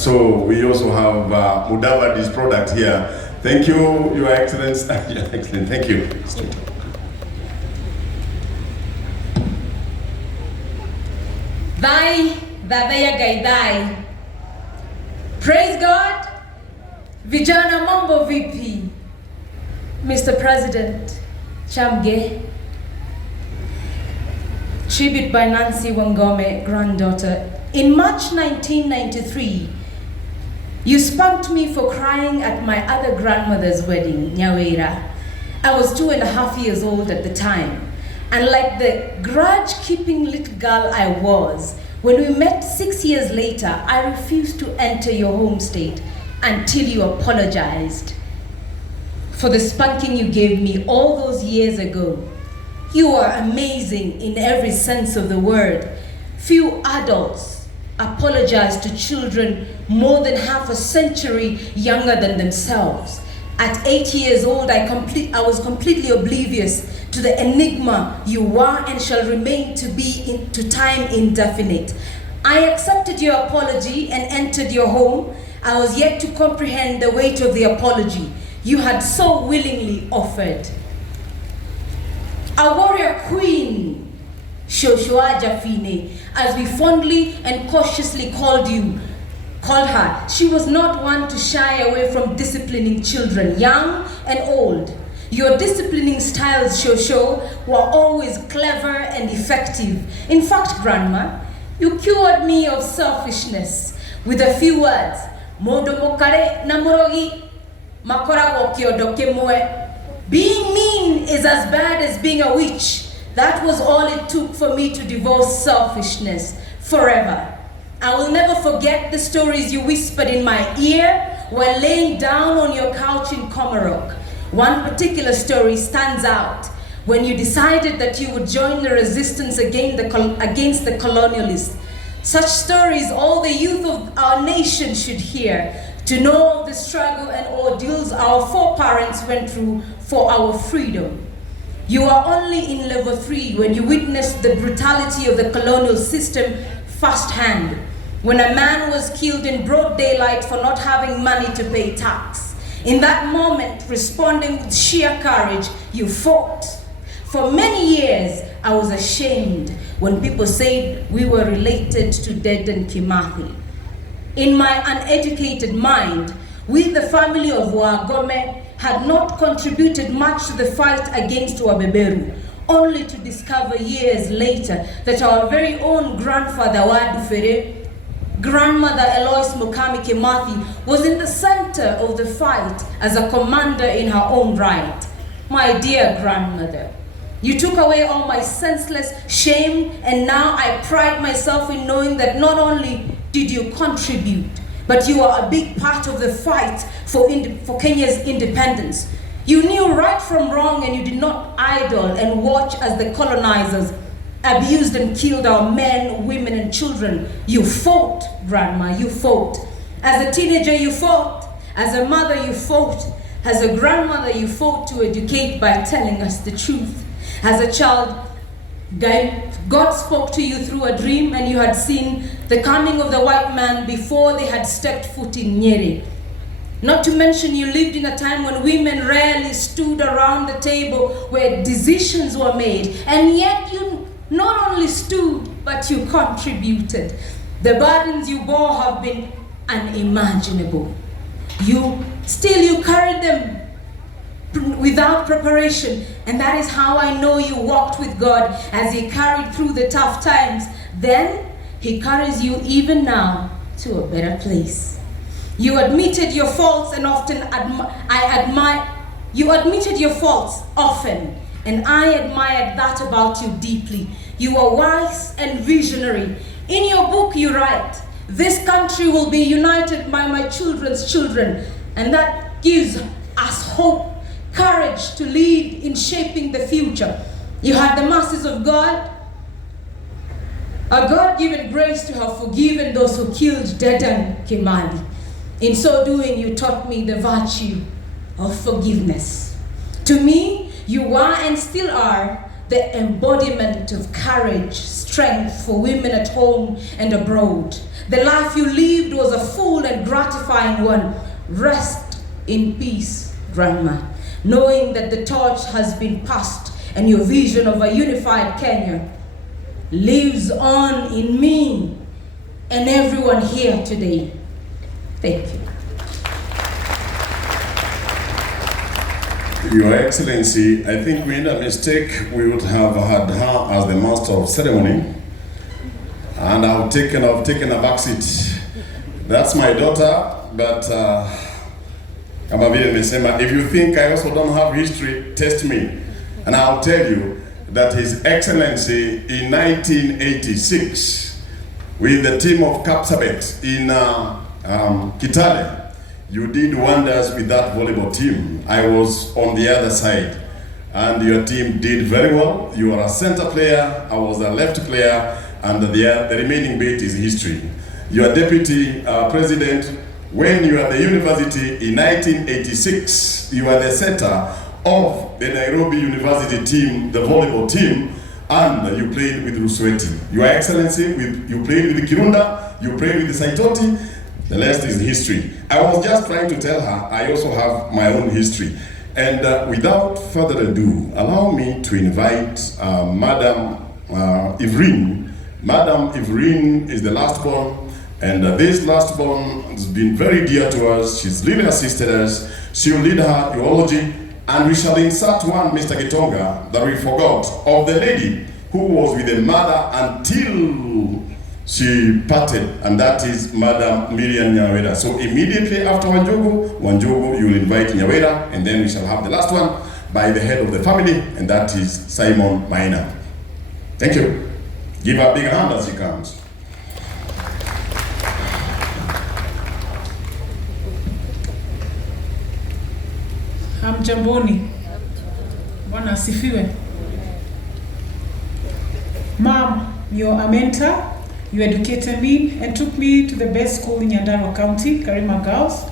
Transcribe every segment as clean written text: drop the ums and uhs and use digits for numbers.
So we also have Mudavadi's product here. Thank you, Your Excellency. Excellent, thank you. Praise God. Vijana mambo vipi? Mr. President, Chamge. Tribute by Nancy Wangome, granddaughter. In March 1993, you spanked me for crying at my other grandmother's wedding, Nyawera. I was 2.5 years old at the time. And like the grudge-keeping little girl I was, when we met 6 years later, I refused to enter your home state until you apologized for the spanking you gave me all those years ago. You are amazing in every sense of the word. Few adults apologize to children more than half a century younger than themselves. At 8 years old, I was completely oblivious to the enigma you were and shall remain to be to time indefinite. I accepted your apology and entered your home. I was yet to comprehend the weight of the apology you had so willingly offered. A warrior queen, Shoshua Jafine, as we fondly and cautiously called her. She was not one to shy away from disciplining children, young and old. Your disciplining styles, Shosho, were always clever and effective. In fact, Grandma, you cured me of selfishness with a few words. Modo mokare na morogi, makora wokiodoke moe. Being mean is as bad as being a witch. That was all it took for me to divorce selfishness forever. I will never forget the stories you whispered in my ear while laying down on your couch in Komarok. One particular story stands out when you decided that you would join the resistance against the colonialists. Such stories all the youth of our nation should hear, to know of the struggle and ordeals our foreparents went through for our freedom. You are only in level 3 when you witnessed the brutality of the colonial system firsthand, when a man was killed in broad daylight for not having money to pay tax. In that moment, responding with sheer courage, you fought. For many years, I was ashamed when people said we were related to Dedan Kimathi. In my uneducated mind, we, the family of Wagome, had not contributed much to the fight against Wabeberu, only to discover years later that our very own grandfather Wadufere, grandmother Eloise Mukami Kimathi, was in the center of the fight as a commander in her own right. My dear grandmother, you took away all my senseless shame, and now I pride myself in knowing that not only did you contribute, but you are a big part of the fight for Kenya's independence. You knew right from wrong, and you did not idle and watch as the colonizers abused and killed our men, women, and children. You fought, Grandma, you fought. As a teenager, you fought. As a mother, you fought. As a grandmother, you fought to educate by telling us the truth. As a child, God spoke to you through a dream, and you had seen the coming of the white man before they had stepped foot in Nyeri. Not to mention, you lived in a time when women rarely stood around the table where decisions were made, and yet you not only stood, but you contributed. The burdens you bore have been unimaginable. You carried them without preparation, and that is how I know you walked with God as He carried through the tough times. Then He carries you even now to a better place. You admitted your faults, and you admitted your faults often, and I admired that about you deeply. You are wise and visionary. In your book you write, "This country will be united by my children's children," and that gives us hope, courage to lead in shaping the future. You had the mercies of God, a God-given grace to have forgiven those who killed Dedan Kimathi. In so doing, you taught me the virtue of forgiveness. To me, you were and still are the embodiment of courage, strength for women at home and abroad. The life you lived was a full and pacifying one. Rest in peace, Grandma, knowing that the torch has been passed and your vision of a unified Kenya lives on in me and everyone here today. Thank you. Your Excellency, I think we made a mistake. We would have had her as the master of ceremony, and I've taken a back seat. That's my daughter, but if you think I also don't have history, test me. And I'll tell you that His Excellency in 1986, with the team of Kapsabet in Kitale, you did wonders with that volleyball team. I was on the other side, and your team did very well. You are a center player, I was a left player, and the remaining bit is history. Your deputy president, when you were at the university in 1986, you were the center of the Nairobi University team, the volleyball team, and you played with Rusweti. Your Excellency, you played with the Kirunda, you played with the Saitoti. The rest is history. I was just trying to tell her I also have my own history. And without further ado, allow me to invite Madam Evrine. Madam Evrine is the last born, and this last born has been very dear to us. She's really assisted us. She will lead her eulogy, and we shall insert one, Mr. Gitonga, that we forgot, of the lady who was with the mother until she parted, and that is Madam Miriam Nyawera. So immediately after Wanjogu, you will invite Nyawera, and then we shall have the last one by the head of the family, and that is Simon Maina. Thank you. Give her a big hand as she comes. Njabini. Bwana asifiwe. Mom, you're a mentor. You educated me and took me to the best school in Nyandarua County, Karima Girls.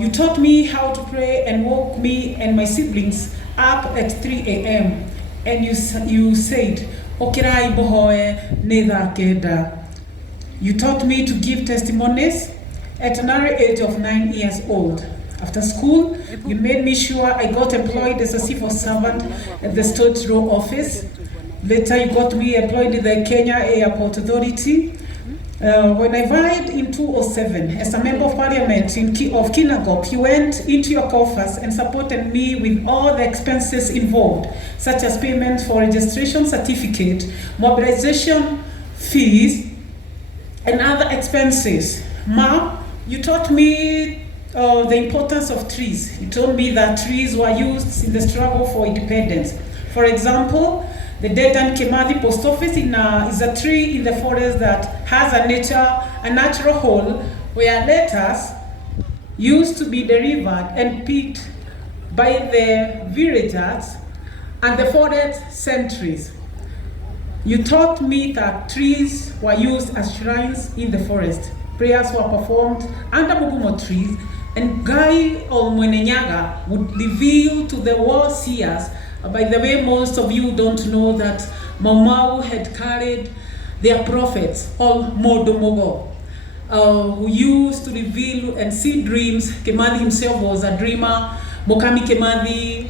You taught me how to pray and woke me and my siblings up at 3 a.m. And you said, "Okirai bohoe netha keda." You taught me to give testimonies at an early age of 9 years old. After school, you made me sure I got employed as a civil servant at the State Row office. Later, you got me employed in the Kenya Airport Authority. When I vied in 2007 as a member of parliament of Kinangop, you went into your coffers and supported me with all the expenses involved, such as payment for registration certificate, mobilization fees, and other expenses. Ma, you taught me the importance of trees. You told me that trees were used in the struggle for independence. For example, the Dedan Kimathi post office is a tree in the forest that has a natural hole where letters used to be delivered and picked by the villagers and the forest sentries. You taught me that trees were used as shrines in the forest. Prayers were performed under Mugumo trees, and Guy Olmwenenyaga would reveal to the world seers. By the way, most of you don't know that Maumau had carried their prophets, all Modomogo, who used to reveal and see dreams. Kimathi himself was a dreamer. Mukami Kimathi